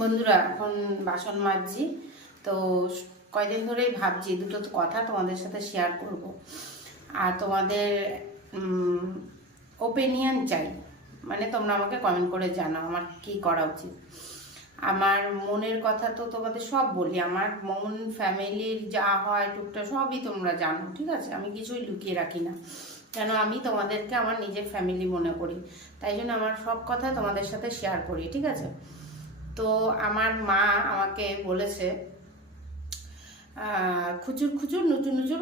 বন্ধুরা এখন বাসন মাজছি। তো কয়দিন ধরেই ভাবছি দুটো কথা তোমাদের সাথে শেয়ার করব, আর তোমাদের ওপিনিয়ন চাই। মানে তোমরা আমাকে কমেন্ট করে জানাও আমার কি করা উচিত। আমার মনের কথা তো তোমাদের সব বলি, আমার মন ফ্যামিলির যা হয় টুকটা সবই তোমরা জানো, ঠিক আছে? আমি কিছুই লুকিয়ে রাখি না, কেন আমি তোমাদেরকে আমার নিজের ফ্যামিলি মনে করি, তাই জন্য আমার সব কথা তোমাদের সাথে শেয়ার করি, ঠিক আছে? তো আমার মা আমাকে বলেছে, খুচুর খুচুর নুচুর নুচুর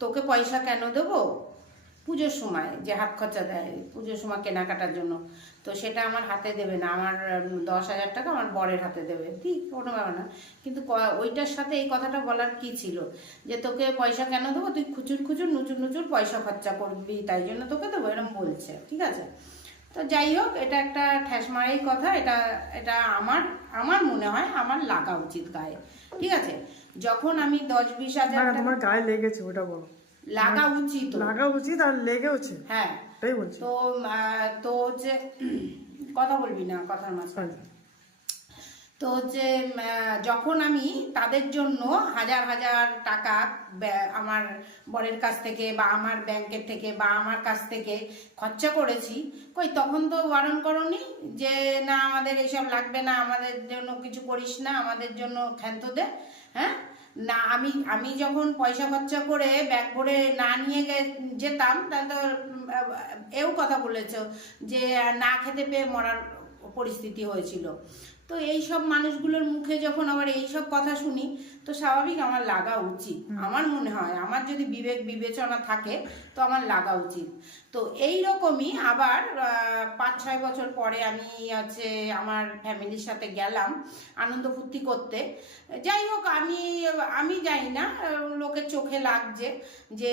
তোকে পয়সা কেন দেবো, পুজোর সময় যে হাত খরচা দেয় পুজোর সময় কেনাকাটার জন্য, তো সেটা আমার হাতে দেবে না, আমার 10,000 টাকা আমার বরের হাতে দেবে, ঠিক কোনো ব্যাপার না। কিন্তু ওইটার সাথে এই কথাটা বলার কি ছিল, যে তোকে পয়সা কেন দেবো, তুই খুচুর খুচুর নুচুর নুচুর পয়সা খরচা করবি তাই জন্য তোকে দেবো, এরকম বলছে, ঠিক আছে? তো যাই হোক, এটা একটা ঠ্যাসমারাই কথা, এটা এটা আমার আমার মনে হয় আমার লাগা উচিত গায়ে, ঠিক আছে? যখন আমি 10-20 হাজার তোমার গায়ে লেগেছে ওটা বলো। লাগা উচিত, লাগা উচিত আর লেগেছে, হ্যাঁ তাই বলছি। তো হচ্ছে কথা বলবি না কথার মাঝখানে। তো হচ্ছে যখন আমি তাদের জন্য হাজার হাজার টাকা আমার বরের কাছ থেকে বা আমার ব্যাংকের থেকে বা আমার কাছ থেকে খরচা করেছি, কই তখন তো বারণ করনি যে না আমাদের এইসব লাগবে না, আমাদের জন্য কিছু করিস না, আমাদের জন্য ক্ষান্ত দে, হ্যাঁ? না, আমি যখন পয়সা খরচা করে ব্যাগ ভরে না নিয়ে যেতাম, তাহলে তো এও কথা বলেছ যে না খেতে পেয়ে মরার পরিস্থিতি হয়েছিল। তো এই সব মানুষগুলোর মুখে যখন আবার এই সব কথা শুনি, তো স্বাভাবিক আমার লাগা উচিত, আমার মনে হয় আমার যদি বিবেক বিবেচনা থাকে তো আমার লাগা উচিত। তো এই রকমই আবার 5-6 বছর পরে আমি আমার ফ্যামিলির সাথে গেলাম আনন্দ ফুর্তি করতে। যাই হোক, আমি জানি না, লোকের চোখে লাগছে যে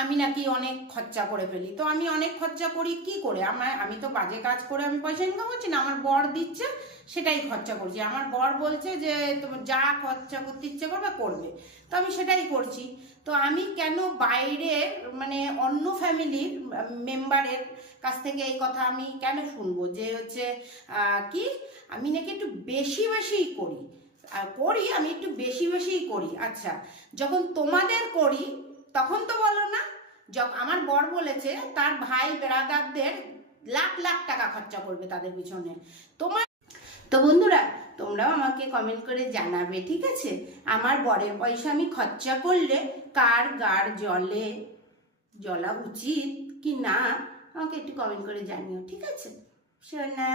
আমি নাকি অনেক খরচা করে ফেলি। তো আমি অনেক খরচা করি কি করে? আমি তো বাজে কাজ করে আমি পয়সা ইনকাম করছি না, আমার বর দিচ্ছে সেটাই খরচা করছি। আমার বর বলছে যে তোমার যা খরচা করতে ইচ্ছে করবে করবে, তো আমি সেটাই করছি। তো আমি কেন বাইরে মানে অন্য ফ্যামিলির মেম্বারের কাছ থেকে এই কথা আমি কেন শুনবো যে কি আমি নাকি একটু বেশি বেশিই করি আমি একটু বেশি বেশিই করি। আচ্ছা, যখন তোমাদের করি তখন তো বলো না। আমার বর বলেছে তার ভাই বেড়াদারদের লাখ লাখ টাকা খরচা করবে তাদের পিছনে। তো বন্ধুরা, তোমরাও আমাকে কমেন্ট করে জানাবে, ঠিক আছে? আমার বরের পয়সা আমি খরচা করলে কার গার জ্বলা উচিত কি না, আমাকে একটু কমেন্ট করে জানিও, ঠিক আছে সোনা?